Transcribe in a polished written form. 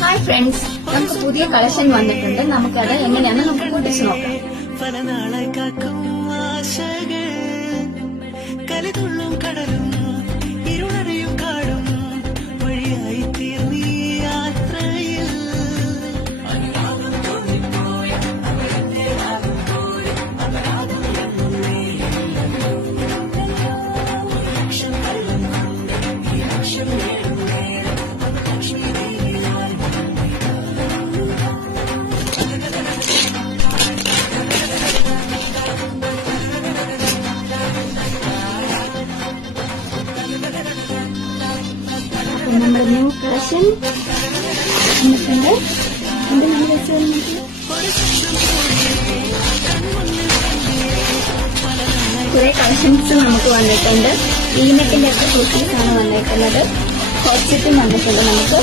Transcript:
Hi friends, നമുക്ക് പുതിയ collection വന്നിട്ടുണ്ട്. നമുക്കത് എങ്ങനെയാണെന്ന് നമുക്ക് പൊട്ടിച്ചു നോക്കാം. പല നാളായി കാക്കും ആശകൾ കലിതുള്ളും കടലും ഇരുളറിയും കാടും വഴിയായി തീർന്നീ യാത്രയിൽ നമ്മുടെ ന്യൂ കളക്ഷൻ വന്നിട്ടുണ്ട്. എന്തെങ്കിലും വെച്ച് കുറെ കളക്ഷൻസ് നമുക്ക് വന്നിട്ടുണ്ട്. വീനക്കിന്റെ ഒക്കെ കുർത്തീസ് ആണ് വന്നിട്ടുള്ളത്. ഹോട്ട് സെറ്റും വന്നിട്ടുണ്ട് നമുക്ക്.